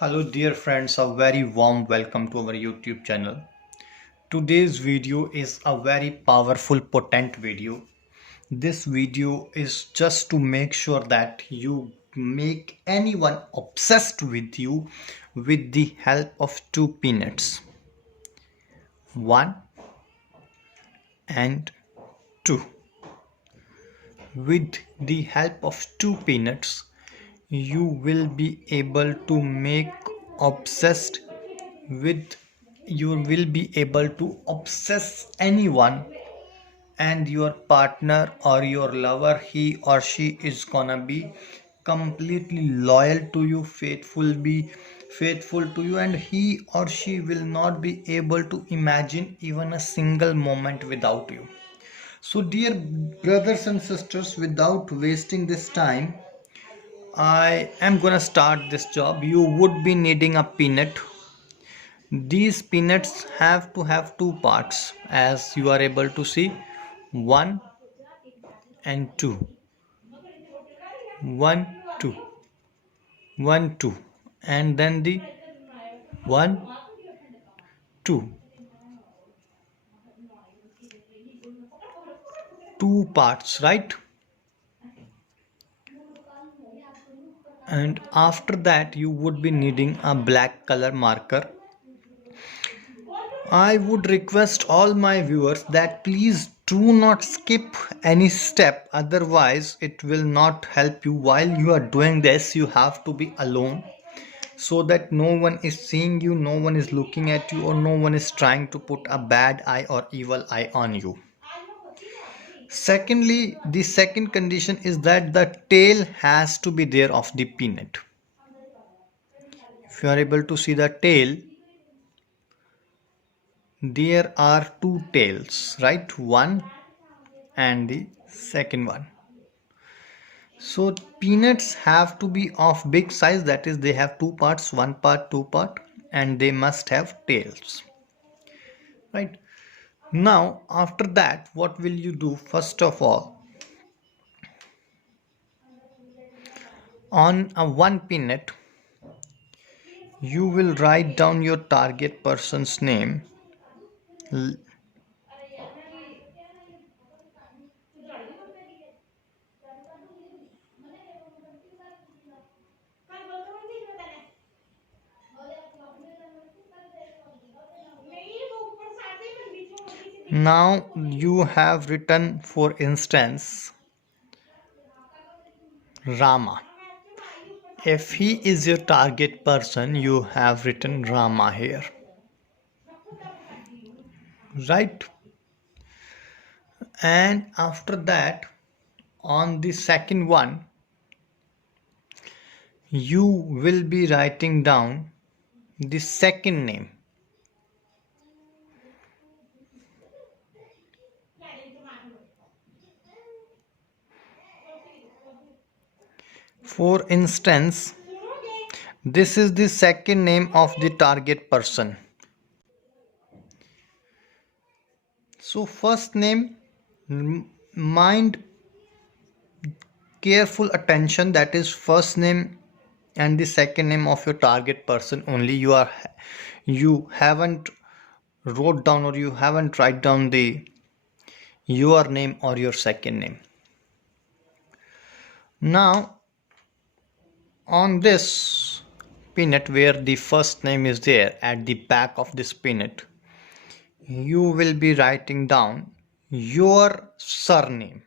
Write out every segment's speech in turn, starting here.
Hello dear friends, a very warm welcome to our YouTube channel. Today's video is a very powerful potent video. This video is just to make sure that you make anyone obsessed with you with the help of two peanuts. One and two. With the help of two peanuts, you will be able to make obsessed with you will be able to obsess anyone, and your partner or your lover, he or she is gonna be completely loyal to you, faithful to you, and he or she will not be able to imagine even a single moment without you. So dear brothers and sisters, without wasting this time, I am gonna start this job. You would be needing a peanut. These peanuts have to have two parts, as you are able to see, one and two, one, two, one, two, and then the one, two, two parts, right? And after that, you would be needing a black color marker. I would request all my viewers that please do not skip any step, otherwise it will not help you. While you are doing this, you have to be alone so that no one is seeing you, no one is looking at you, or no one is trying to put a bad eye or evil eye on you. Secondly, the second condition is that the tail has to be there of the peanut. If you are able to see the tail, there are two tails, right? One and the second one. So peanuts have to be of big size, that is they have two parts, one part, two part, and they must have tails, right? Now after that, what will you do? First of all, on a one peanut, you will write down your target person's name. Now you have written, for instance, Rama. If he is your target person, you have written Rama here, right? And after that, on the second one, you will be writing down the second name. For instance, this is the second name of the target person. So first name, mind careful attention, that is first name and the second name of your target person only. You haven't wrote down, or you haven't write down the your name or your second name. Now on this peanut, where the first name is there at the back of this peanut, you will be writing down your surname.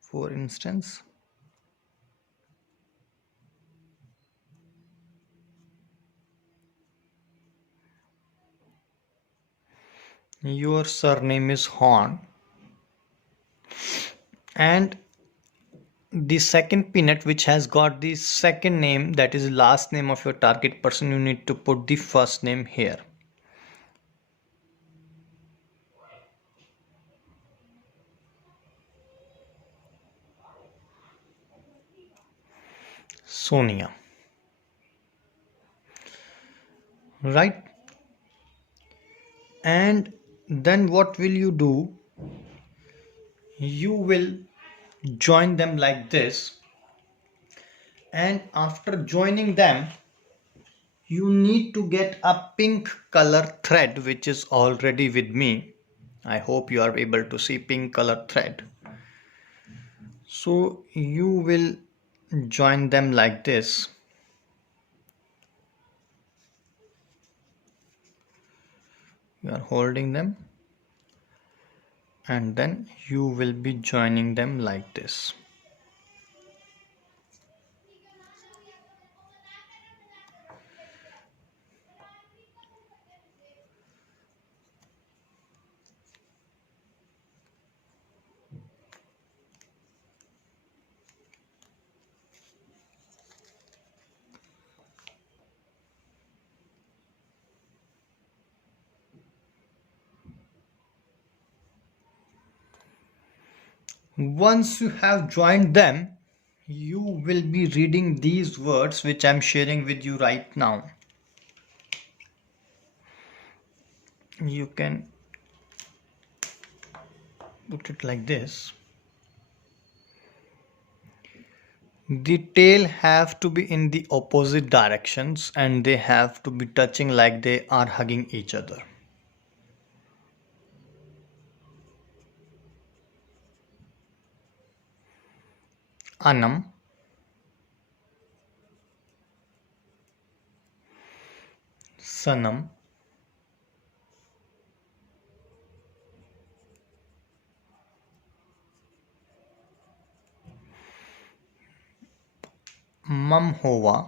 For instance, your surname is Horn, and the second peanut which has got the second name, that is last name of your target person, you need to put the first name here. Sonia, right? And then what will you do? You will join them like this, and after joining them, you need to get a pink color thread which is already with me. I hope you are able to see pink color thread. So you will join them like this. You are holding them and then you will be joining them like this. Once you have joined them, you will be reading these words which I am sharing with you right now. You can put it like this. The tail have to be in the opposite directions and they have to be touching like they are hugging each other. Anam, Sanam, Mamhova,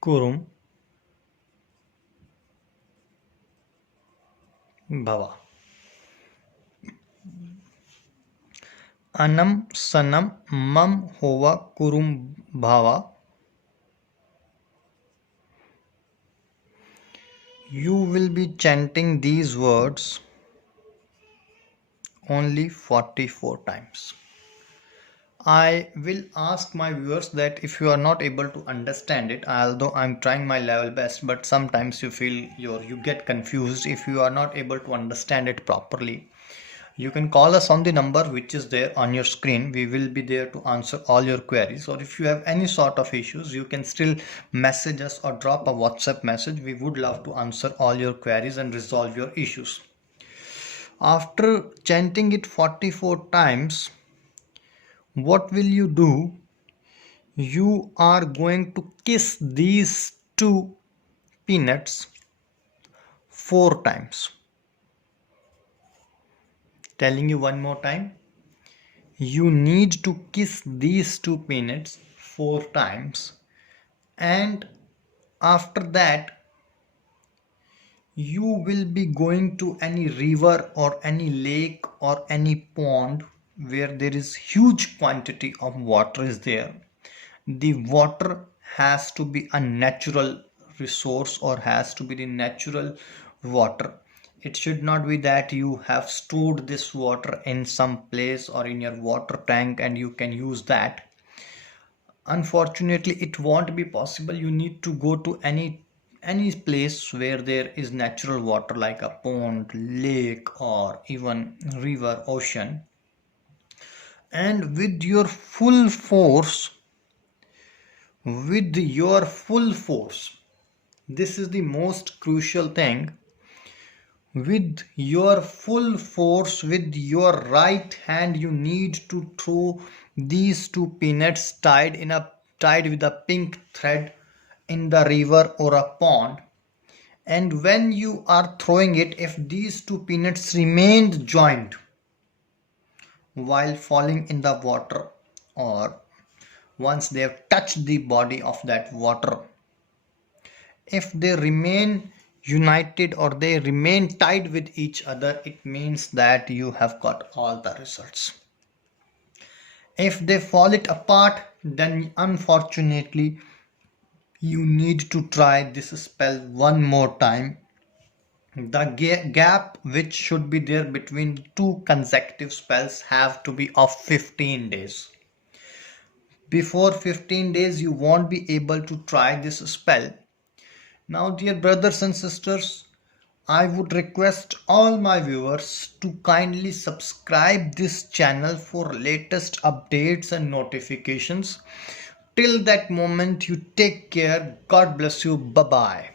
Kurum, Bhava. Anam, Sanam, Mam, Hova, Kurum, Bhava. You will be chanting these words only 44 times. I will ask my viewers that if you are not able to understand it, although I'm trying my level best, but sometimes you feel you get confused if you are not able to understand it properly. You can call us on the number which is there on your screen. We will be there to answer all your queries. Or if you have any sort of issues, you can still message us or drop a WhatsApp message. We would love to answer all your queries and resolve your issues. After chanting it 44 times, what will you do? You are going to kiss these two peanuts 4 times. Telling you one more time. You need to kiss these two peanuts 4 times, and after that you will be going to any river or any lake or any pond where there is huge quantity of water is there. The water has to be a natural resource or has to be the natural water. It should not be that you have stored this water in some place or in your water tank and you can use that. Unfortunately, it won't be possible. You need to go to any place where there is natural water like a pond, lake, or even river, ocean, and with your full force, this is the most crucial thing. With your full force, with your right hand, you need to throw these two peanuts tied with a pink thread in the river or a pond. And when you are throwing it, if these two peanuts remained joined while falling in the water, or once they have touched the body of that water, if they remain united or they remain tied with each other, it means that you have got all the results. If they fall it apart, then unfortunately you need to try this spell one more time. The gap which should be there between two consecutive spells have to be of 15 days. Before 15 days you won't be able to try this spell. Now, dear brothers and sisters, I would request all my viewers to kindly subscribe this channel for latest updates and notifications. Till that moment, you take care. God bless you. Bye bye.